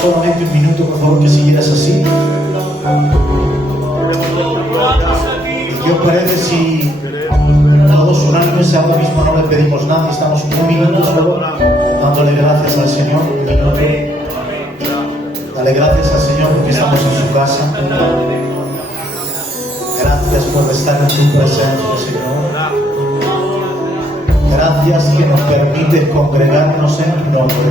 solamente un minuto, por favor, que siguieras así. ¿Y qué os parece si todos unánimes ahora mismo no le pedimos nada? Estamos un minuto solo dándole gracias al Señor. Un minuto. Dale gracias al Señor porque estamos en su casa. Gracias por estar en tu presencia, Señor. Gracias que nos permites congregarnos en tu nombre.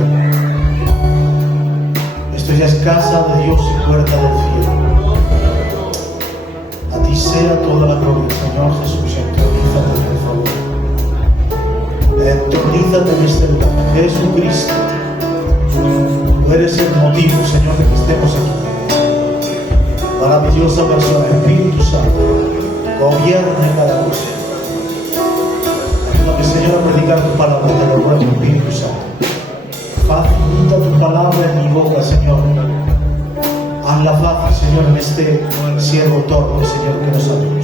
Esto ya es casa de Dios y puerta del cielo. A ti sea toda la gloria, Señor Jesús. Entronízate, por favor. Entronízate en este lugar. Jesucristo, tú eres el motivo, Señor, de que estemos aquí. Maravillosa persona, Espíritu Santo, gobierne cada cosa. Ayúdame, Señor, a predicar tu palabra, te lo ruego, Espíritu Santo. Facilita tu palabra en mi boca, Señor. Hazla fácil, Señor, en este siervo torpe, Señor, que nos ayuda.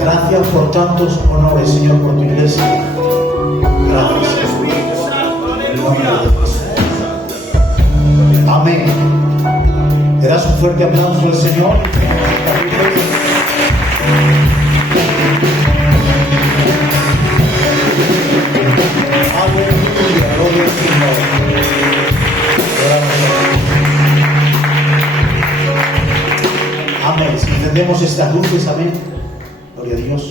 Gracias por tantos honores, Señor, por tu iglesia. Gracias, Señor. Amén. ¿Le das un fuerte aplauso al Señor? Aleluya, gloria al Señor. Amén. Si encendemos estas luces, amén. Gloria a Dios.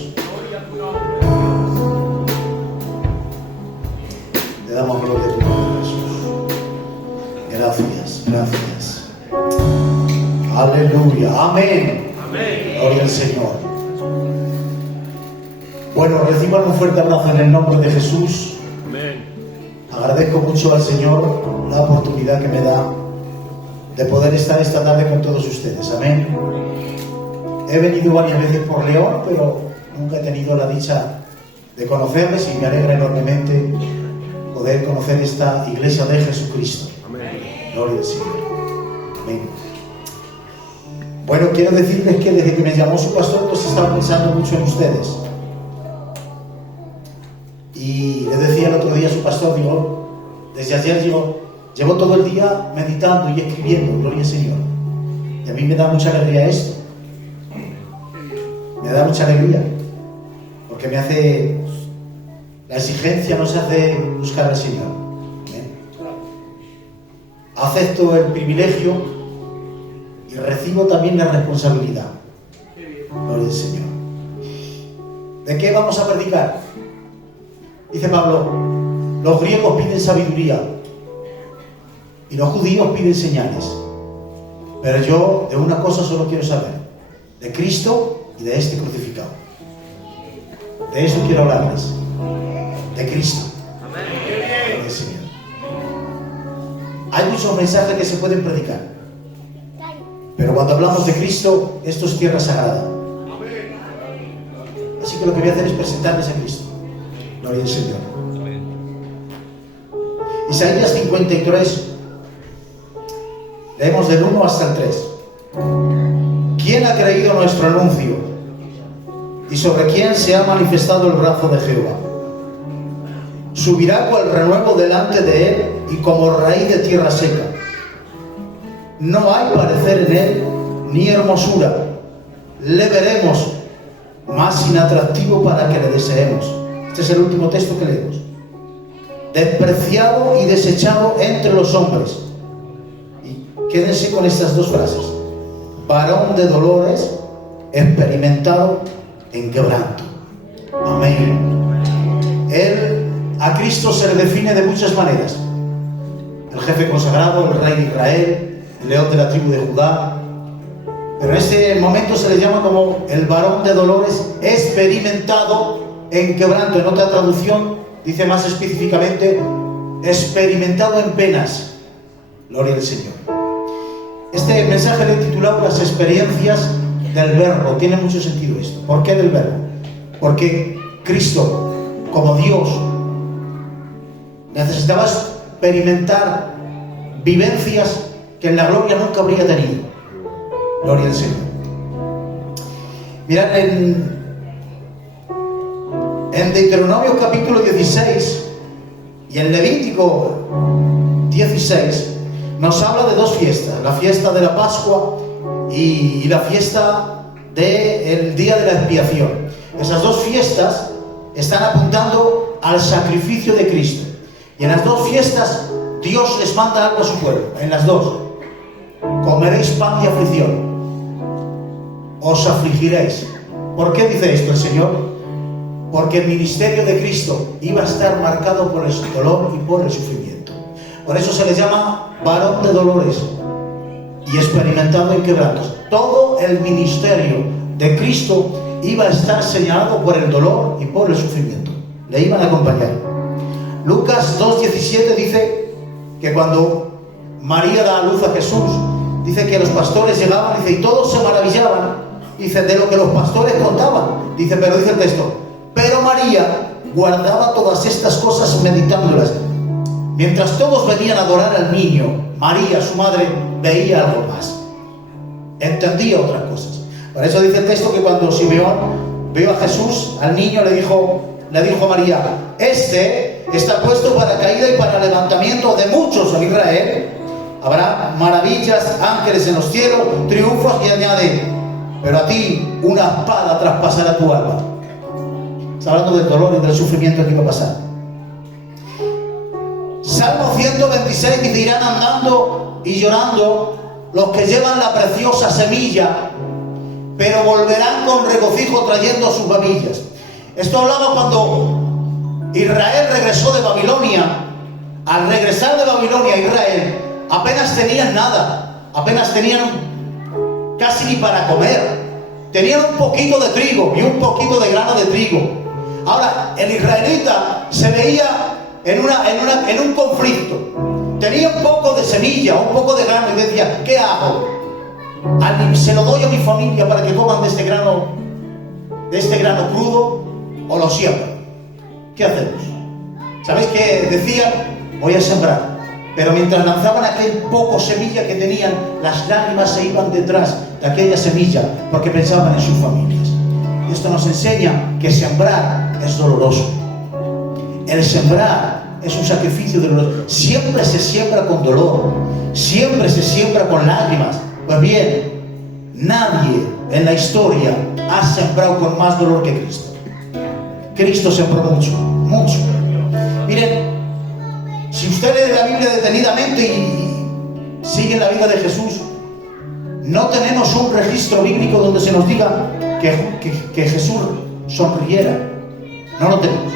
Le damos gloria a tu nombre, Jesús. Gracias, gracias. Aleluya, amén. Amén. Gloria al Señor. Bueno, reciban un fuerte abrazo en el nombre de Jesús. Amén. Agradezco mucho al Señor la oportunidad que me da de poder estar esta tarde con todos ustedes. Amén. He venido varias veces por León, pero nunca he tenido la dicha de conocerles y me alegra enormemente poder conocer esta iglesia de Jesucristo. Amén. Gloria al Señor. Amén. Bueno, quiero decirles que desde que me llamó su pastor, pues estaba pensando mucho en ustedes. Y le decía el otro día a su pastor, digo, desde ayer llevo todo el día meditando y escribiendo, gloria al Señor. Y a mí me da mucha alegría esto. Me da mucha alegría, porque me hace, la exigencia nos hace buscar al Señor. ¿Bien? Acepto el privilegio y recibo también la responsabilidad. Gloria al Señor. ¿De qué vamos a predicar? Dice Pablo, los griegos piden sabiduría y los judíos piden señales. Pero yo de una cosa solo quiero saber, de Cristo y de este crucificado. De eso quiero hablarles, de Cristo. Amén. Señor. Hay muchos mensajes que se pueden predicar, pero cuando hablamos de Cristo, esto es tierra sagrada. Así que lo que voy a hacer es presentarles a Cristo. Gloria al Señor. Isaías 53, leemos del 1 hasta el 3. ¿Quién ha creído nuestro anuncio? ¿Y sobre quién se ha manifestado el brazo de Jehová? Subirá cual renuevo delante de él y como raíz de tierra seca. No hay parecer en él ni hermosura. Le veremos más inatractivo para que le deseemos. Este es el último texto que leemos. Despreciado y desechado entre los hombres. Y quédense con estas dos frases. Varón de dolores, experimentado en quebranto. Amén. A Cristo se le define de muchas maneras. El jefe consagrado, el rey de Israel, el león de la tribu de Judá. Pero en este momento se le llama como el varón de dolores, experimentado en quebranto. En otra traducción dice más específicamente, experimentado en penas. Gloria al Señor. Este mensaje le he titulado Las experiencias del Verbo. Tiene mucho sentido esto. ¿Por qué del Verbo? Porque Cristo, como Dios, necesitaba experimentar vivencias que en la gloria nunca habría tenido. Gloria al Señor. Mirad, en Deuteronomio capítulo 16 y en Levítico 16 nos habla de dos fiestas, la fiesta de la Pascua y la fiesta del día de la expiación. Esas dos fiestas están apuntando al sacrificio de Cristo. Y en las dos fiestas Dios les manda algo a su pueblo. En las dos: comeréis pan de aflicción, os afligiréis. ¿Por qué dice esto el Señor? Porque el ministerio de Cristo iba a estar marcado por el dolor y por el sufrimiento. Por eso se le llama varón de dolores y experimentado en quebrantos. Todo el ministerio de Cristo iba a estar señalado por el dolor y por el sufrimiento. Le iban a acompañar. Lucas 2:17 dice que cuando María da a luz a Jesús, dice que los pastores llegaban, dice, y todos se maravillaban, dice, de lo que los pastores contaban. Dice, pero dice el texto, pero María guardaba todas estas cosas meditándolas. Mientras todos venían a adorar al niño, María, su madre, veía algo más. Entendía otras cosas. Por eso dice el texto que cuando Simeón vio a Jesús, al niño, le dijo a María, este está puesto para caída y para levantamiento de muchos en Israel. Habrá maravillas, ángeles en los cielos, triunfos, y añade, pero a ti una espada traspasará tu alma. Está hablando del dolor y del sufrimiento que iba a pasar. Salmo 126 dice, irán andando y llorando los que llevan la preciosa semilla, pero volverán con regocijo trayendo sus babillas. Esto hablaba cuando Israel regresó de Babilonia. Al regresar de Babilonia, Israel apenas tenían nada, apenas tenían casi ni para comer. Tenían un poquito de trigo y un poquito de grano de trigo. Ahora, el israelita se veía en un conflicto. Tenía un poco de semilla, un poco de grano, y decía, ¿qué hago? ¿Se lo doy a mi familia para que coman de este grano crudo, o lo siembro? ¿Qué hacemos? ¿Sabéis qué decían? Voy a sembrar. Pero mientras lanzaban aquel poco semilla que tenían, las lágrimas se iban detrás de aquella semilla, porque pensaban en sus familias. Y esto nos enseña que sembrar es doloroso. El sembrar es un sacrificio doloroso. Siempre se siembra con dolor, siempre se siembra con lágrimas. Pues bien, nadie en la historia ha sembrado con más dolor que Cristo. Cristo sembró mucho, mucho. Miren, si usted lee la Biblia detenidamente y sigue la vida de Jesús, no tenemos un registro bíblico donde se nos diga que Jesús sonriera. No lo tenemos.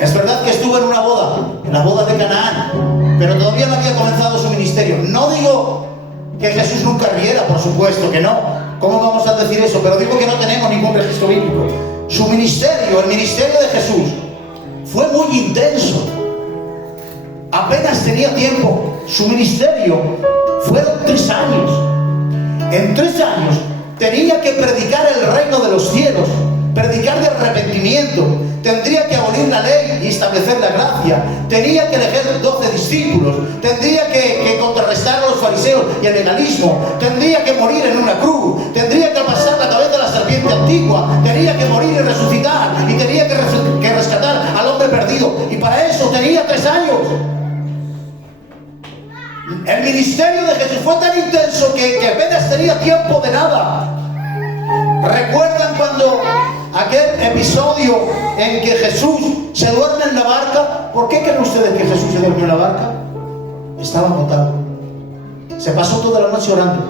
Es verdad que estuvo en una boda, en la boda de Canaán, pero todavía no había comenzado su ministerio. No digo que Jesús nunca riera, por supuesto que no. ¿Cómo vamos a decir eso? Pero digo que no tenemos ningún registro bíblico. Su ministerio, el ministerio de Jesús, fue muy intenso. Apenas tenía tiempo. Su ministerio fueron 3 años. En 3 años tenía que predicar el reino de los cielos, predicar de arrepentimiento, tendría que abolir la ley y establecer la gracia, tenía que elegir 12 discípulos, tendría que contrarrestar a los fariseos y el legalismo, tendría que morir en una cruz, tendría que pasar la cabeza de la serpiente antigua, tenía que morir y resucitar, y tenía que rescatar al hombre perdido, y para eso tenía 3 años. El ministerio de Jesús fue tan intenso que apenas tenía tiempo de nada. ¿Recuerdan cuando aquel episodio en que Jesús se duerme en la barca? ¿Por qué creen ustedes que Jesús se duerme en la barca? Estaba agotado. Se pasó toda la noche orando.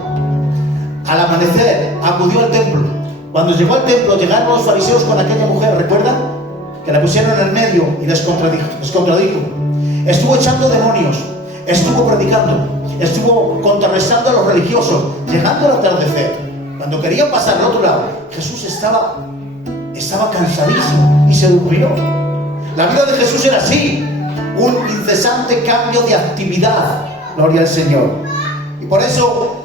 Al amanecer acudió al templo. Cuando llegó al templo, llegaron los fariseos con aquella mujer, ¿recuerdan? Que la pusieron en el medio y les contradijo. Estuvo echando demonios, estuvo predicando, estuvo contrarrestando a los religiosos. Llegando al atardecer, cuando querían pasar al otro lado, Jesús estaba cansadísimo y se durmió. La vida de Jesús era así, un incesante cambio de actividad. Gloria al Señor. Y por eso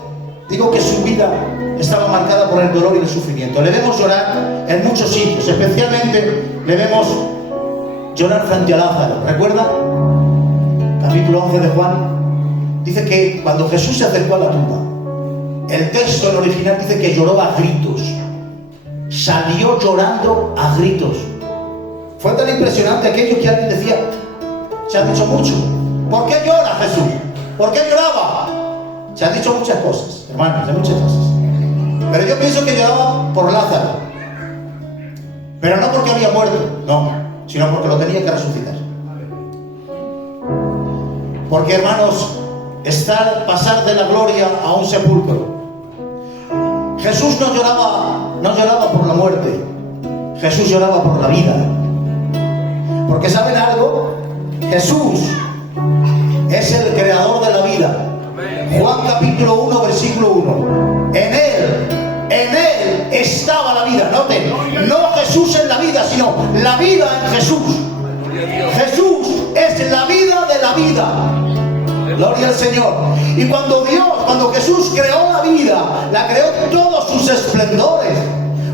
digo que su vida estaba marcada por el dolor y el sufrimiento. Le vemos llorar en muchos sitios, especialmente le vemos llorar frente a Lázaro. ¿Recuerda? Capítulo 11 de Juan. Dice que cuando Jesús se acercó a la tumba, el texto en original dice que lloró a gritos. Salió llorando a gritos. Fue tan impresionante aquello que alguien decía, se ha dicho mucho. ¿Por qué llora Jesús? ¿Por qué lloraba? Se han dicho muchas cosas, hermanos, de muchas cosas. Pero yo pienso que lloraba por Lázaro. Pero no porque había muerto, no, sino porque lo tenía que resucitar. Porque, hermanos, pasar de la gloria a un sepulcro. Jesús no lloraba por la muerte. Jesús lloraba por la vida. Porque ¿saben algo? Jesús es el creador de la vida. Juan capítulo 1, versículo 1. En Él estaba la vida. Noten, no Jesús en la vida, sino la vida en Jesús. Jesús es la vida de la vida. Gloria al Señor. Y cuando Jesús creó la vida, la creó en todos sus esplendores.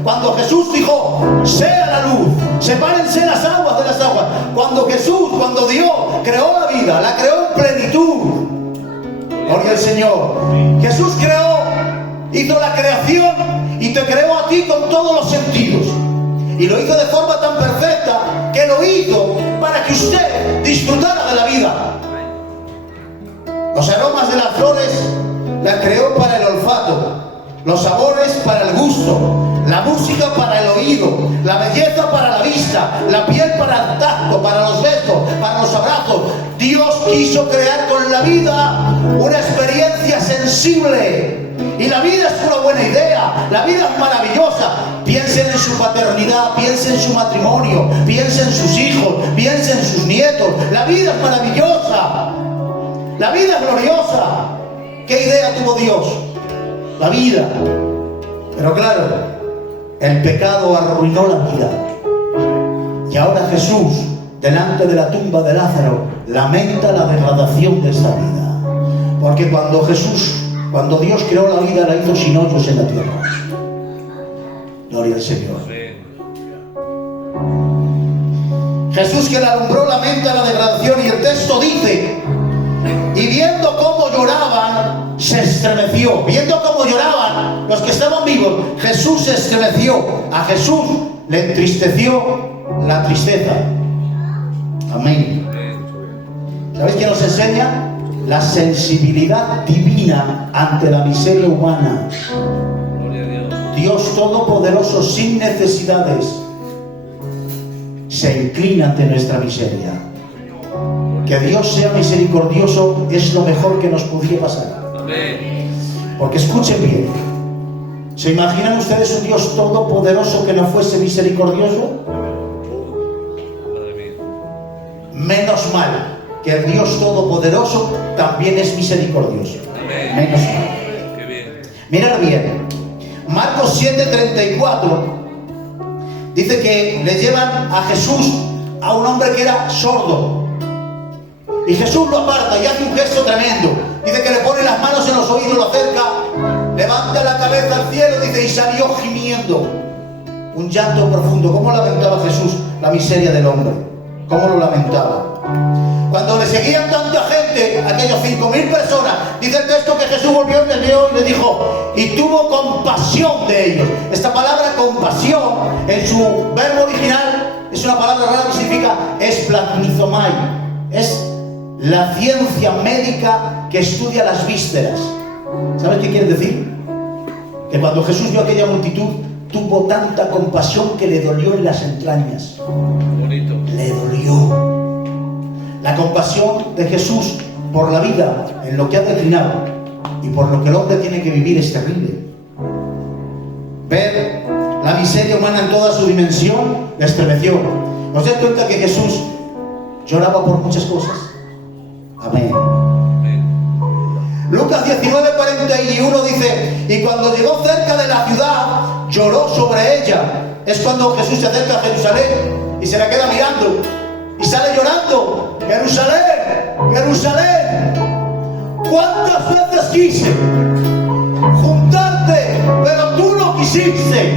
Cuando Jesús dijo, sea la luz, sepárense las aguas de las aguas. Cuando Dios creó la vida, la creó en plenitud. Gloria al Señor. Jesús hizo la creación y te creó a ti con todos los sentidos. Y lo hizo de forma tan perfecta que lo hizo para que usted disfrutara de la vida. Los aromas de las flores las creó para el olfato, los sabores para el gusto, la música para el oído, la belleza para la vista, la piel para el tacto, para los besos, para los abrazos. Dios quiso crear con la vida una experiencia sensible. Y la vida es una buena idea, la vida es maravillosa. Piensen en su paternidad, piensen en su matrimonio, piensen en sus hijos, piensen en sus nietos. La vida es maravillosa, la vida es gloriosa. ¿Qué idea tuvo Dios? La vida. Pero claro, el pecado arruinó la vida. Y ahora Jesús, delante de la tumba de Lázaro, lamenta la degradación de esta vida. Porque cuando Dios creó la vida, la hizo sin hoyos en la tierra. Gloria al Señor. Jesús, que la alumbró, lamenta la degradación. Y el texto dice, y viendo cómo lloraban, se estremeció. Viendo cómo lloraban los que estaban vivos, Jesús se estremeció. A Jesús le entristeció la tristeza. Amén. ¿Sabéis qué nos enseña? La sensibilidad divina ante la miseria humana. Dios Todopoderoso, sin necesidades, se inclina ante nuestra miseria. Que Dios sea misericordioso es lo mejor que nos podría pasar. Porque escuchen bien, ¿se imaginan ustedes un Dios todopoderoso que no fuese misericordioso? Menos mal que el Dios todopoderoso también es misericordioso. Menos mal. Mirad bien, Marcos 7:34 dice que le llevan a Jesús a un hombre que era sordo. Y Jesús lo aparta y hace un gesto tremendo. Dice que le pone las manos en los oídos, lo acerca, levanta la cabeza al cielo, dice, y salió gimiendo. Un llanto profundo. ¿Cómo lamentaba Jesús la miseria del hombre? ¿Cómo lo lamentaba? Cuando le seguían tanta gente, aquellos 5.000 personas, dice el texto que Jesús volvió y le vio y le dijo, y tuvo compasión de ellos. Esta palabra compasión, en su verbo original, es una palabra rara que significa esplanizomai. Es la ciencia médica que estudia las vísceras. ¿Sabes qué quiere decir? Que cuando Jesús vio aquella multitud, tuvo tanta compasión que le dolió en las entrañas. Bonito. Le dolió. La compasión de Jesús por la vida, en lo que ha declinado y por lo que el hombre tiene que vivir, es terrible. Ver la miseria humana en toda su dimensión le estremeció. ¿Os dais cuenta que Jesús lloraba por muchas cosas? Amén. Lucas 19:41 dice, y cuando llegó cerca de la ciudad, lloró sobre ella. Es cuando Jesús se acerca a Jerusalén y se la queda mirando y sale llorando. Jerusalén, Jerusalén, ¿cuántas veces quise juntarte, pero tú no quisiste?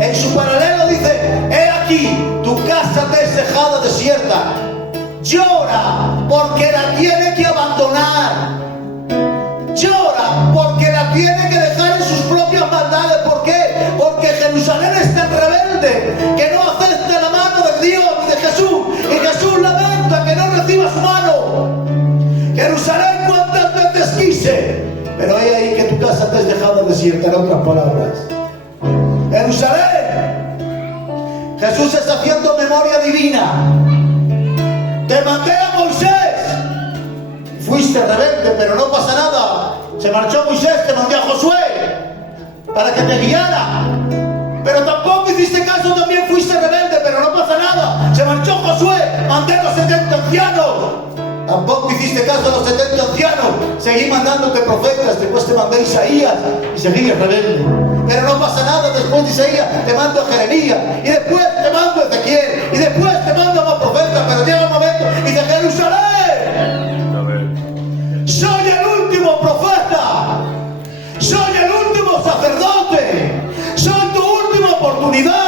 En su paralelo dice, he aquí, tu casa te es dejada desierta. Llora porque la tiene que abandonar. Llora porque la tiene que dejar en sus propias maldades. ¿Por qué? Porque Jerusalén es tan rebelde que no acepta la mano de Dios y de Jesús. Y Jesús lamenta que no reciba su mano. Jerusalén, ¿cuántas sed, pero he ahí que tu casa te es dejada desierta. En otras palabras, Jerusalén, Jesús está haciendo memoria divina. Te mandé a Moisés, fuiste rebelde, pero no pasa nada. Se marchó Moisés, te mandé a Josué para que te guiara, pero tampoco hiciste caso, también fuiste rebelde, pero no pasa nada. Se marchó Josué, mandé a los 70 ancianos, tampoco hiciste caso a los 70 ancianos. Seguí mandándote profetas, después te mandé a Isaías y seguías rebelde, pero no pasa nada. Después de Isaías te mando a Jeremías, y después te mando a Ezequiel, y después te mando a más profetas, pero llega un momento y dice: Jerusalén, soy el último profeta, soy el último sacerdote, soy tu última oportunidad.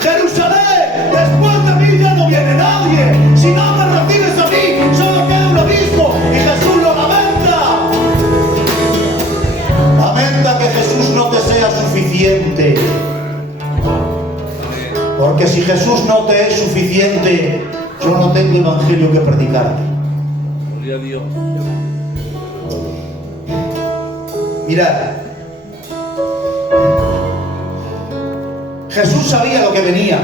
Jerusalén, después de mí ya no viene nadie. Si no me recibes a mí, solo queda un abismo. Y Jesús lo lamenta. Lamenta que Jesús no te sea suficiente. Porque si Jesús no te es suficiente, yo no tengo evangelio que predicarte. Gloria a Dios. Mirad, Jesús sabía lo que venía,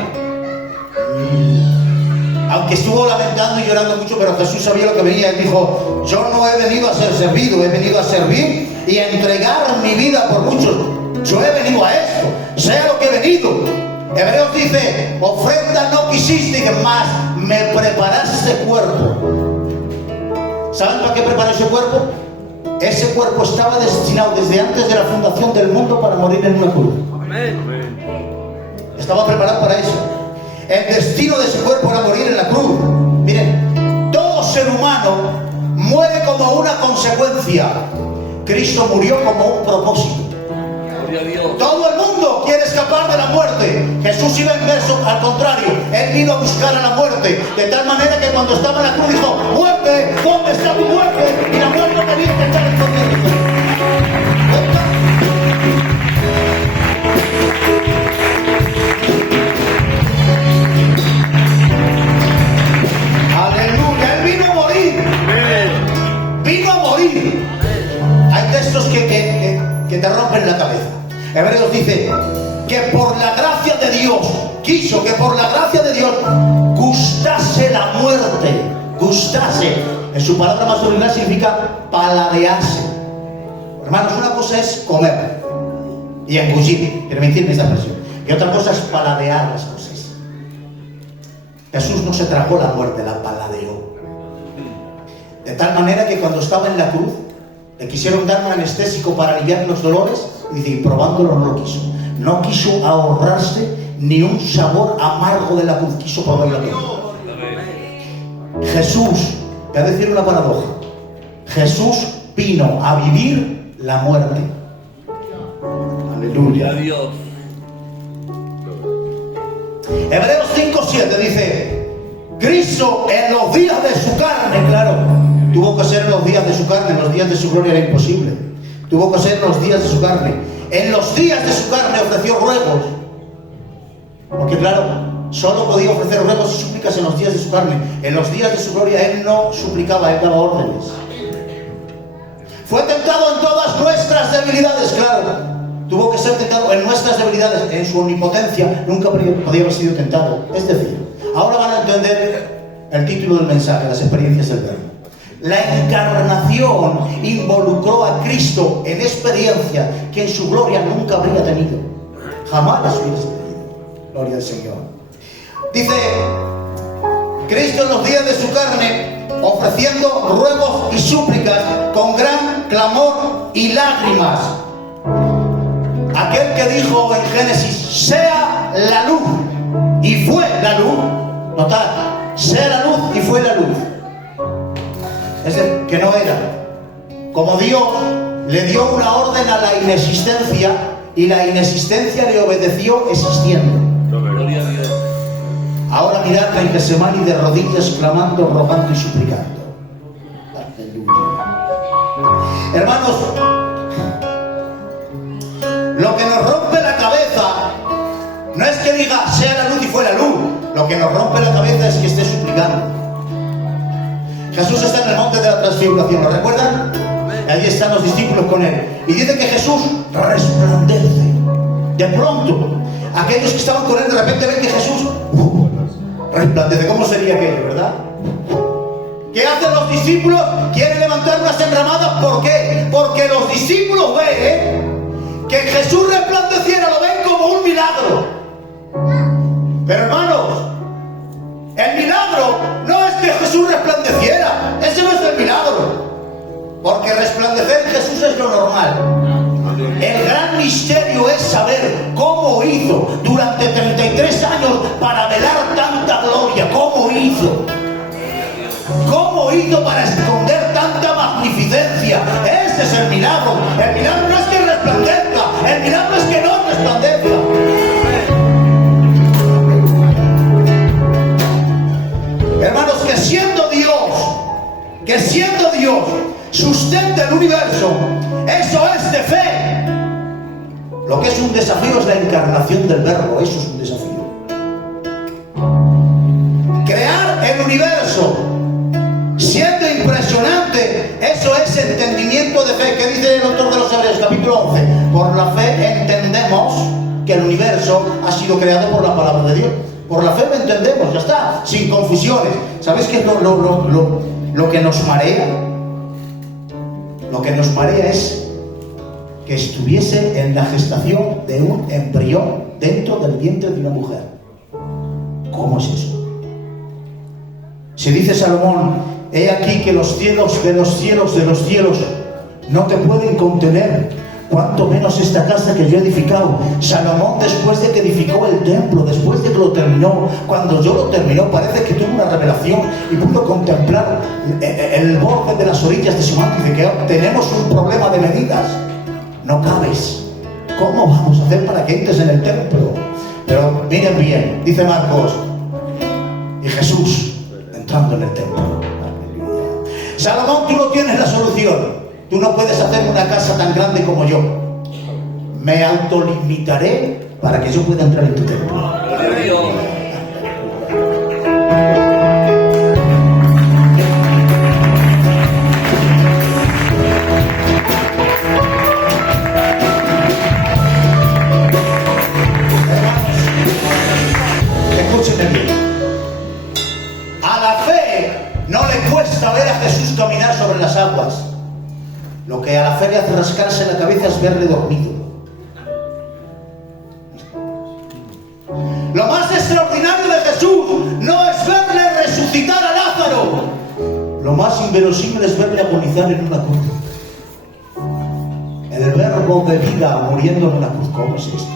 aunque estuvo lamentando y llorando mucho, pero Jesús sabía lo que venía. Él dijo: yo no he venido a ser servido, he venido a servir y a entregar mi vida por muchos. Yo he venido a esto, sea lo que he venido. Hebreos dice: ofrenda no quisiste, más me preparaste cuerpo. ¿Saben para qué preparó ese cuerpo? Ese cuerpo estaba destinado desde antes de la fundación del mundo para morir en una cruz. Amén. Estaba preparado para eso. El destino de ese cuerpo era morir en la cruz. Miren, todo ser humano muere como una consecuencia. Cristo murió como un propósito. Gloria a Dios. Todo el mundo quiere escapar de la muerte. Jesús iba inverso, al contrario. Él vino a buscar a la muerte, de tal manera que cuando estaba en la cruz dijo: muerte, ¿dónde está mi muerte? Y la muerte venía a intentar esconderse. Aleluya, Él vino a morir. Vino a morir. Hay textos que te rompen la cabeza. Hebreos dice que por la gracia de Dios, quiso que por la gracia de Dios gustase la muerte. Gustase, en su palabra más original significa paladearse. Hermanos, una cosa es comer y engullir, permitirme esa expresión, y otra cosa es paladear las cosas. Jesús no se tragó la muerte, la paladeó. De tal manera que cuando estaba en la cruz le quisieron dar un anestésico para aliviar los dolores, y dice, y probándolo no lo quiso. No quiso ahorrarse ni un sabor amargo de la cruz, quiso probar la cruz. Jesús, voy a decir una paradoja, Jesús vino a vivir la muerte. Aleluya. Dios. Hebreos 5:7 dice: Cristo en los días de su carne, claro, tuvo que ser en los días de su carne, en los días de su gloria era imposible. Tuvo que ser en los días de su carne. En los días de su carne ofreció ruegos. Porque claro, solo podía ofrecer ruegos y súplicas en los días de su carne. En los días de su gloria Él no suplicaba, Él daba órdenes. Fue tentado en todas nuestras debilidades, claro. Tuvo que ser tentado en nuestras debilidades. En su omnipotencia nunca podía haber sido tentado. Es decir, ahora van a entender el título del mensaje, las experiencias del Verbo. La encarnación involucró a Cristo en experiencia que en su gloria nunca habría tenido. Jamás las hubiese tenido. Gloria al Señor. Dice, Cristo en los días de su carne, ofreciendo ruegos y súplicas con gran clamor y lágrimas. Aquel que dijo en Génesis, sea la luz, y fue la luz. Notad, sea la luz y fue la luz. Es decir, que no era. Como Dios le dio una orden a la inexistencia y la inexistencia le obedeció existiendo. Gloria a Dios. Ahora miradme en Getsemaní de rodillas, clamando, rogando y suplicando. Aleluya. Hermanos, lo que nos rompe la cabeza no es que diga sea la luz y fue la luz. Lo que nos rompe la cabeza es que esté suplicando. Jesús está en el monte de la transfiguración, ¿lo recuerdan? Y allí están los discípulos con él. Y dice que Jesús resplandece. De pronto, aquellos que estaban con él de repente ven que Jesús resplandece. ¿Cómo sería aquello, verdad? ¿Qué hacen los discípulos? Quieren levantar unas enramadas. ¿Por qué? Porque los discípulos ven que Jesús resplandeciera, lo ven como un milagro. Pero hermanos, el milagro no es que Jesús resplandeciera. Ese no es el milagro. Porque resplandecer en Jesús es lo normal. El gran misterio es saber cómo hizo durante 33 años para velar tanta gloria. ¿Cómo hizo? ¿Cómo hizo para esconder tanta magnificencia? Ese es el milagro. El milagro no es que resplandezca. El milagro es que no resplandezca. Hermanos, que siendo Dios sustenta el universo, eso es de fe. Lo que es un desafío es la encarnación del verbo. Eso es un desafío. Crear el universo siendo impresionante, eso es entendimiento de fe. ¿Qué dice el autor de los Hebreos, capítulo 11? Por la fe entendemos que el universo ha sido creado por la palabra de Dios. Por la fe lo entendemos, ya está, sin confusiones. ¿Sabéis qué es lo que nos marea? Lo que nos marea es que estuviese en la gestación de un embrión dentro del vientre de una mujer. ¿Cómo es eso? Se dice Salomón: he aquí que los cielos de los cielos de los cielos no te pueden contener, cuanto menos esta casa que yo he edificado. Salomón, después de que edificó el templo, después de que lo terminó, cuando yo lo terminó, parece que tuvo una revelación y pudo contemplar el borde de las orillas de su manto y dice que tenemos un problema de medidas. No cabes. ¿Cómo vamos a hacer para que entres en el templo? Pero miren bien, dice Marcos, y Jesús entrando en el templo. Salomón, tú no tienes la solución. Tú no puedes hacer una casa tan grande como yo. Me autolimitaré para que yo pueda entrar en tu templo. Escúchenme bien. A la fe no le cuesta ver a Jesús caminar sobre las aguas. Lo que a la fe le hace rascarse la cabeza es verle dormido. Lo más extraordinario de Jesús no es verle resucitar a Lázaro. Lo más inverosímil es verle agonizar en una cruz. El verbo de vida muriendo en una cruz. ¿Cómo es esto?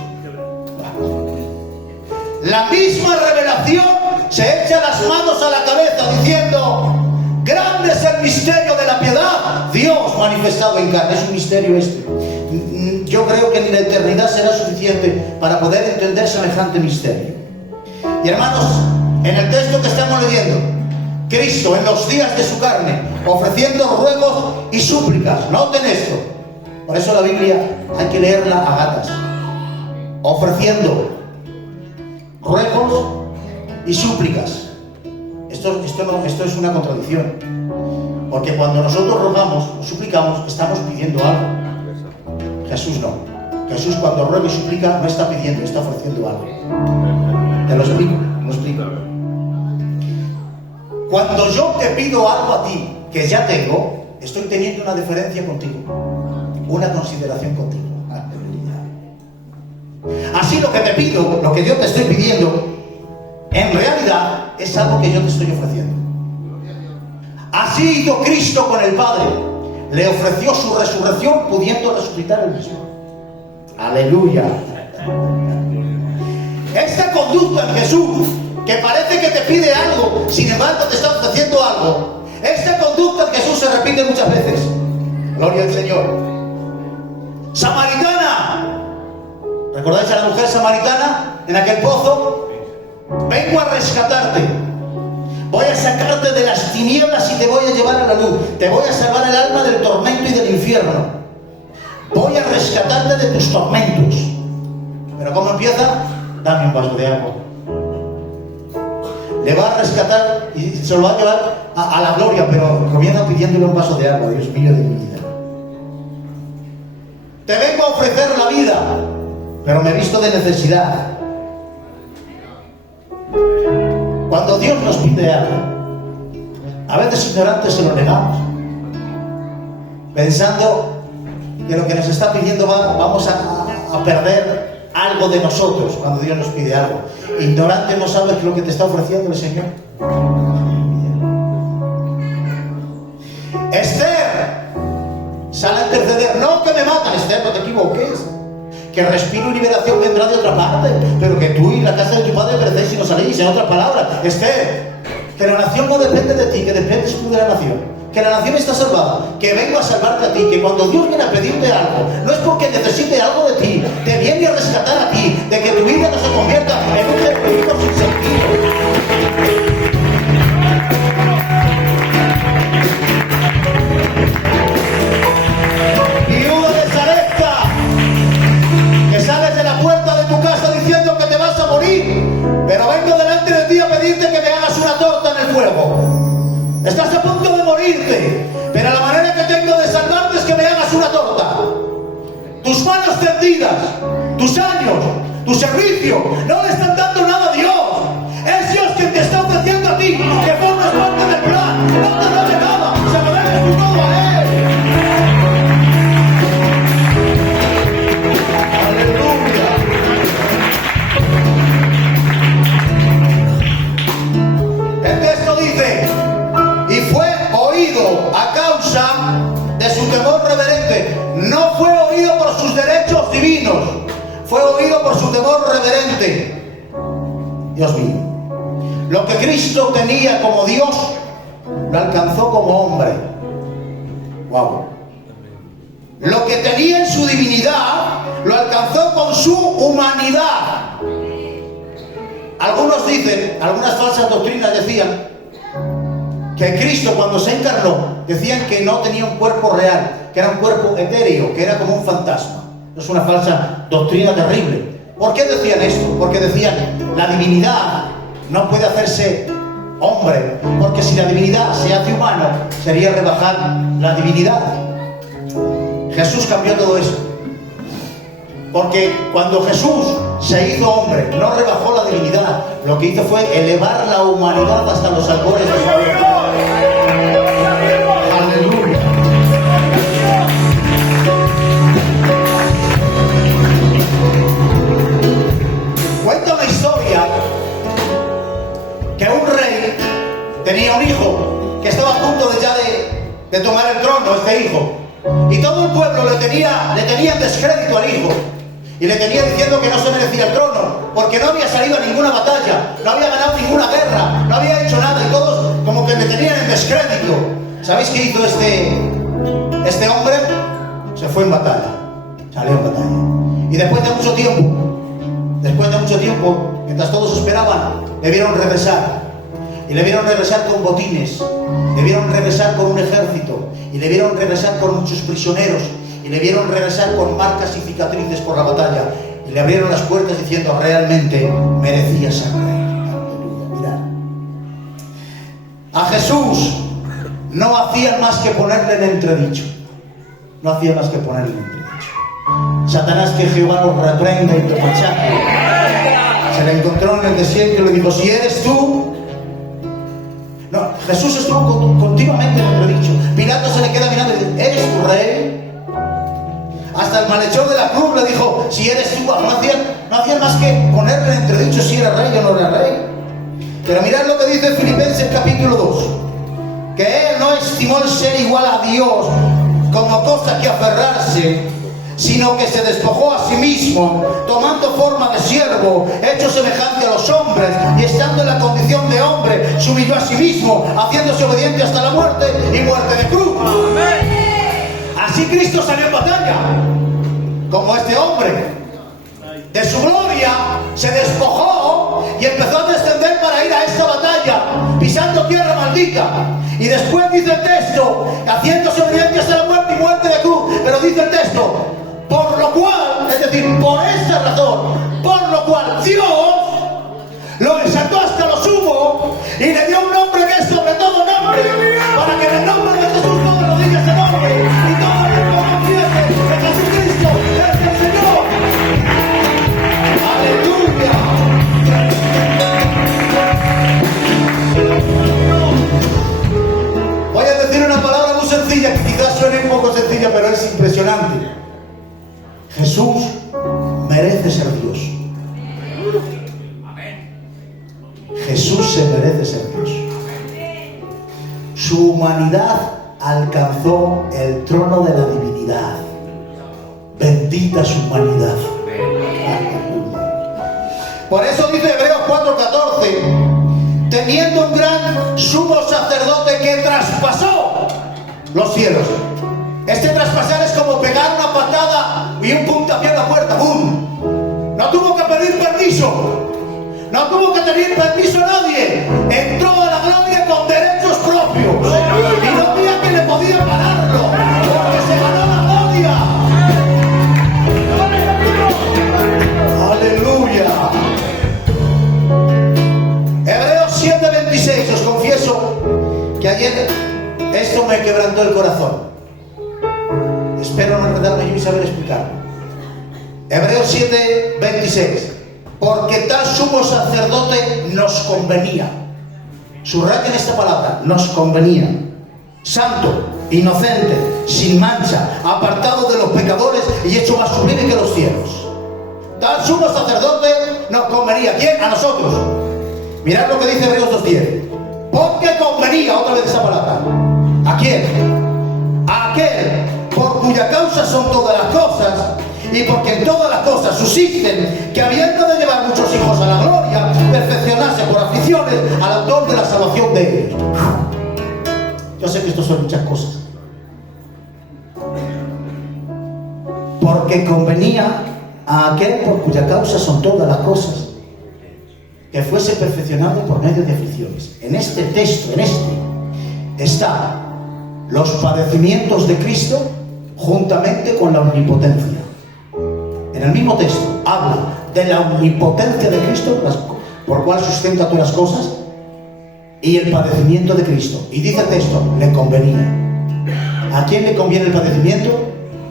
La misma revelación se echa las manos a la cabeza diciendo: grande es el misterio de la piedad, Dios manifestado en carne. Es un misterio este. Yo creo que ni la eternidad será suficiente para poder entender semejante misterio. Y hermanos, en el texto que estamos leyendo, Cristo en los días de su carne, ofreciendo ruegos y súplicas. Noten esto. Por eso la Biblia hay que leerla a gatas. Ofreciendo ruegos y súplicas. Esto es una contradicción. Porque cuando nosotros rogamos o suplicamos, estamos pidiendo algo. Jesús no. Jesús, cuando ruega y suplica, no está pidiendo, está ofreciendo algo. Te lo explico, Cuando yo te pido algo a ti que ya tengo, estoy teniendo una deferencia contigo, una consideración contigo. Así lo que te pido, lo que yo te estoy pidiendo, en realidad es algo que yo te estoy ofreciendo. Así hizo Cristo con el Padre. Le ofreció su resurrección pudiendo resucitar él mismo. Aleluya. Esta conducta en Jesús, que parece que te pide algo, sin embargo te está ofreciendo algo. Esta conducta en Jesús se repite muchas veces. Gloria al Señor. Samaritana. ¿Recordáis a la mujer samaritana en aquel pozo? Vengo a rescatarte. Voy a sacarte de las tinieblas y te voy a llevar a la luz. Te voy a salvar el alma del tormento y del infierno. Voy a rescatarte de tus tormentos. Pero ¿cómo empieza? Dame un vaso de agua. Le va a rescatar y se lo va a llevar a la gloria, pero comienza pidiéndole un vaso de agua. Dios mío de mi vida. te vengo a ofrecer la vida, pero me he visto de necesidad. Cuando Dios nos pide algo, a veces ignorantes se lo negamos, pensando que lo que nos está pidiendo vamos a perder algo de nosotros cuando Dios nos pide algo. Ignorante, no sabes lo que te está ofreciendo el Señor. Esther sale a interceder. No que me matan, Esther, no te equivoques. Que respiro y liberación vendrá de otra parte, pero que tú y la casa de tu padre perecéis y no saléis. En otras palabras, Esther, que la nación no depende de ti, que dependes tú de la nación. Que la nación está salvada, que vengo a salvarte a ti, que cuando Dios viene a pedirte algo, no es porque necesite algo de ti, te viene a rescatar a ti, de que tu vida no se convierta en un perjuicio sin sentido. Viuda de Sarepta, que sales de la puerta de tu casa diciendo que te vas a morir, pero vengo delante de ti a pedirte que me hagas una torta en el fuego. Estás a punto de morirte, pero la manera que tengo de salvarte es que me hagas una torta. Tus manos tendidas, tus años, tu servicio, no le están dando nada a Dios. Es Dios quien te está ofreciendo a ti, que formas parte del plan. No te debe nada, se lo dejes tú todo a Él. Aleluya. El texto dice: y fue oído a causa de su temor reverente. No fue oído por sus derechos divinos, fue oído por su temor reverente. Dios mío, lo que Cristo tenía como Dios, lo alcanzó como hombre. Wow. Lo que tenía en su divinidad, lo alcanzó con su humanidad. Algunos dicen, algunas falsas doctrinas decían que Cristo, cuando se encarnó, decían que no tenía un cuerpo real, que era un cuerpo etéreo, que era como un fantasma. Es una falsa doctrina terrible. ¿Por qué decían esto? Porque decían, la divinidad no puede hacerse hombre, porque si la divinidad se hace humano, sería rebajar la divinidad. Jesús cambió todo eso. Porque cuando Jesús se hizo hombre, no rebajó la divinidad, lo que hizo fue elevar la humanidad hasta los albores de su vida. Aleluya. Cuenta una historia que un rey tenía un hijo que estaba a punto de tomar el trono, este hijo. Y todo el pueblo le tenía en descrédito al hijo. Y le tenía diciendo que no se merecía el trono, porque no había salido a ninguna batalla, no había ganado ninguna guerra, no había hecho nada, y todos como que le tenían en descrédito. ¿Sabéis qué hizo este hombre? Se fue en batalla, salió en batalla. Y después de mucho tiempo, mientras todos esperaban, le vieron regresar. Y le vieron regresar con botines, le vieron regresar con un ejército, y le vieron regresar con muchos prisioneros, y le vieron regresar con marcas y cicatrices por la batalla, y le abrieron las puertas diciendo: realmente merecía ser rey. Mirad, a Jesús no hacían más que ponerle en entredicho. No hacían más que ponerle en entredicho. Satanás, que Jehová los reprenda y te machaque, se le encontró en el desierto y le dijo: si eres tú. No, Jesús estuvo continuamente en entredicho. Pilato se le queda mirando y dice: ¿eres tu rey? Hasta el malhechor de la cruz le dijo: si eres tú. No hacían más que ponerle en entredicho si era rey o no era rey. Pero mirad lo que dice Filipenses capítulo 2: que él no estimó el ser igual a Dios como cosa que aferrarse, sino que se despojó a sí mismo, tomando forma de siervo, hecho semejante a los hombres, y estando en la condición de hombre, se humilló a sí mismo, haciéndose obediente hasta la muerte, y muerte de cruz. Amén. Así Cristo salió en batalla, como este hombre. De su gloria se despojó y empezó a descender para ir a esta batalla, pisando tierra maldita. Y después dice el texto, haciéndose obediente hasta la muerte y muerte de cruz. Pero dice el texto: por lo cual, es decir, por esa razón, por lo cual Dios lo exaltó hasta lo sumo y le dio un nombre que es sobre todo nombre, para que en el nombre de Jesús todas las rodillas se doblen y todo el mundo confiese que Jesucristo nadie. Jesús merece ser Dios. Jesús se merece ser Dios. Su humanidad alcanzó el trono de la divinidad. Bendita su humanidad. Por eso dice Hebreos 4:14, teniendo un gran sumo sacerdote que traspasó los cielos. Este traspasar es como pegar una patada y un puntapié a la puerta. ¡Bum! No tuvo que pedir permiso. No tuvo que pedir permiso a nadie. Entró a la gloria con derechos propios. Y no había que le podía pararlo, porque se ganó la gloria. ¡Aleluya! Hebreos 7:26. Os confieso que ayer esto me quebrantó el corazón. Espero no enredarme yo y saber explicarlo. Hebreos 7:26. Porque tal sumo sacerdote nos convenía. Subrayen esta palabra, nos convenía. Santo, inocente, sin mancha, apartado de los pecadores y hecho más sublime que los cielos. Tal sumo sacerdote nos convenía. ¿Quién? A nosotros. Mirad lo que dice Hebreos 2:10. Porque convenía, otra vez esa palabra. ¿A quién? A aquel por cuya causa son todas las cosas, y porque en todas las cosas subsisten, que habiendo de llevar muchos hijos a la gloria, perfeccionarse por aflicciones al autor de la salvación de ellos. Yo sé que esto son muchas cosas. Porque convenía a aquel por cuya causa son todas las cosas, que fuese perfeccionado por medio de aflicciones. En este texto, está los padecimientos de Cristo juntamente con la omnipotencia. En el mismo texto habla de la omnipotencia de Cristo, por cual sustenta todas las cosas, y el padecimiento de Cristo. Y dice el texto, le convenía. ¿A quién le conviene el padecimiento?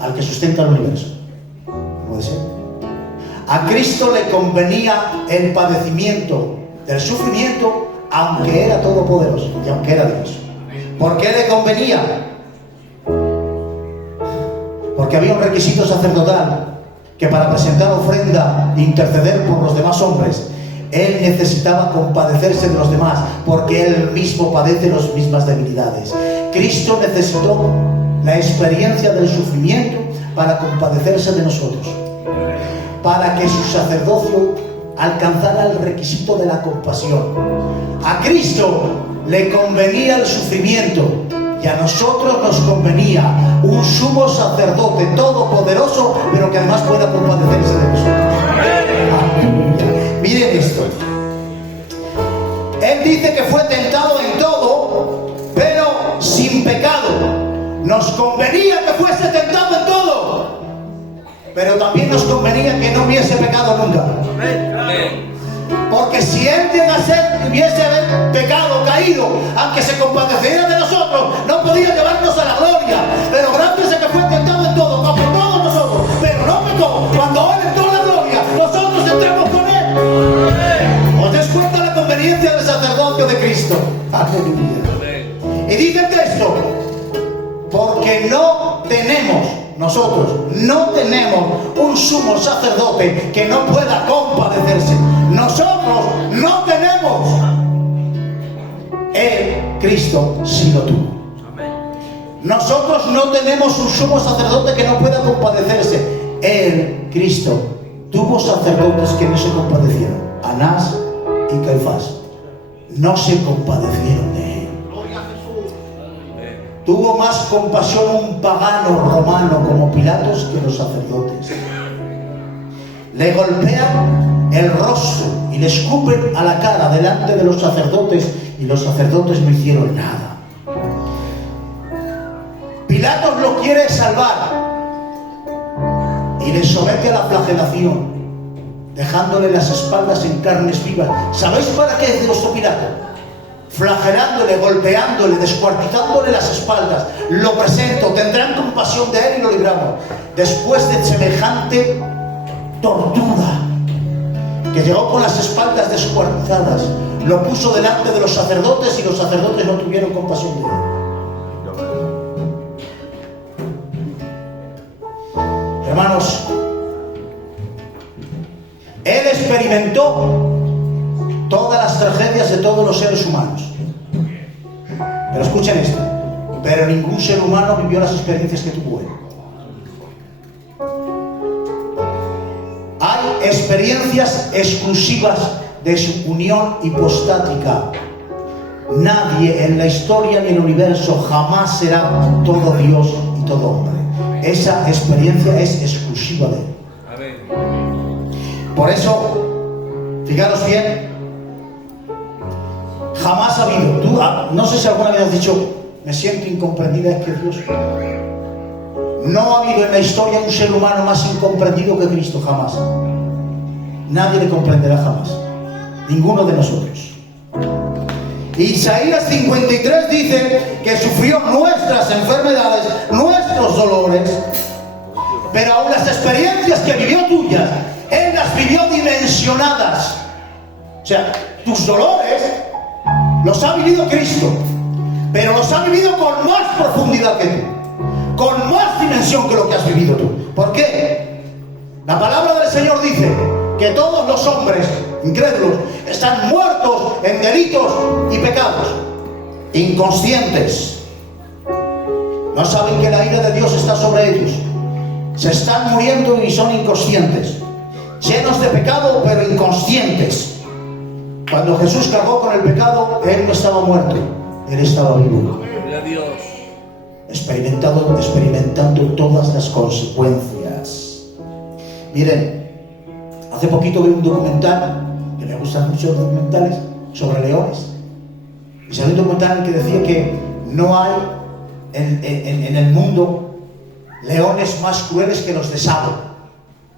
Al que sustenta el universo. ¿Puede ser? A Cristo le convenía el padecimiento del sufrimiento, aunque era todopoderoso y aunque era Dios. ¿Por qué le convenía? Porque había un requisito sacerdotal, que para presentar ofrenda e interceder por los demás hombres, él necesitaba compadecerse de los demás, porque él mismo padece las mismas debilidades. Cristo necesitó la experiencia del sufrimiento para compadecerse de nosotros, para que su sacerdocio alcanzara el requisito de la compasión. A Cristo le convenía el sufrimiento, y a nosotros nos convenía un sumo sacerdote todopoderoso, pero que además pueda compadecerse de nosotros. ¡Aleluya! Miren esto. Él dice que fue tentado en todo, pero sin pecado. Nos convenía que fuese tentado en todo, pero también nos convenía que no hubiese pecado nunca. Porque si él hubiese pecado, caído, aunque se compadeciera de nosotros, no podía llevarnos a la gloria. Pero gracias a que fue tentado en todo, como todos nosotros, pero no pecó. Cuando él entró a la gloria, nosotros entramos con él. ¿Os des cuenta de la conveniencia del sacerdocio de Cristo? Aleluya. Y dice el texto, porque nosotros no tenemos un sumo sacerdote que no pueda compadecerse. Nosotros no tenemos. Él, Cristo, sí lo tuvo. Nosotros no tenemos un sumo sacerdote que no pueda compadecerse. Él, Cristo, tuvo sacerdotes que no se compadecieron. Anás y Caifás no se compadecieron de él. Tuvo más compasión un pagano romano como Pilatos que los sacerdotes. Le golpean el rostro y le escupen a la cara delante de los sacerdotes, y los sacerdotes no hicieron nada. Pilatos lo quiere salvar y le somete a la flagelación, dejándole las espaldas en carnes vivas. ¿Sabéis para qué es Dios Pilato? Flagelándole, golpeándole, descuartizándole las espaldas. Lo presento, tendrán compasión de él y lo libramos. Después de semejante tortura, que llegó con las espaldas descuartizadas, lo puso delante de los sacerdotes, y los sacerdotes no tuvieron compasión de él. Hermanos, Él experimentó todas las tragedias de todos los seres humanos. Pero escuchen esto, pero ningún ser humano vivió las experiencias que tuvo Él. Hay experiencias exclusivas de su unión hipostática. Nadie en la historia ni en el universo jamás será todo Dios y todo hombre. Esa experiencia es exclusiva de Él. Amén. Por eso, fijaros bien, jamás ha habido, no sé si alguna vez has dicho, me siento incomprendida, es que Dios. No ha habido en la historia un ser humano más incomprendido que Cristo, jamás. Nadie le comprenderá jamás. Ninguno de nosotros. Isaías 53 dice que sufrió nuestras enfermedades, nuestros dolores, pero aún las experiencias que vivió tuyas, Él las vivió dimensionadas. O sea, tus dolores los ha vivido Cristo, pero los ha vivido con más profundidad que tú, con más dimensión que lo que has vivido tú. ¿Por qué? La palabra del Señor dice que todos los hombres incrédulos están muertos en delitos y pecados, inconscientes. No saben que la ira de Dios está sobre ellos. Se están muriendo y son inconscientes, llenos de pecado pero inconscientes. Cuando Jesús cargó con el pecado, Él no estaba muerto, Él estaba vivo. Gloria a Dios. Experimentando todas las consecuencias. Miren, hace poquito vi un documental, que me gustan mucho los documentales, sobre leones. Y salió un documental que decía que no hay en el mundo leones más crueles que los de Sado.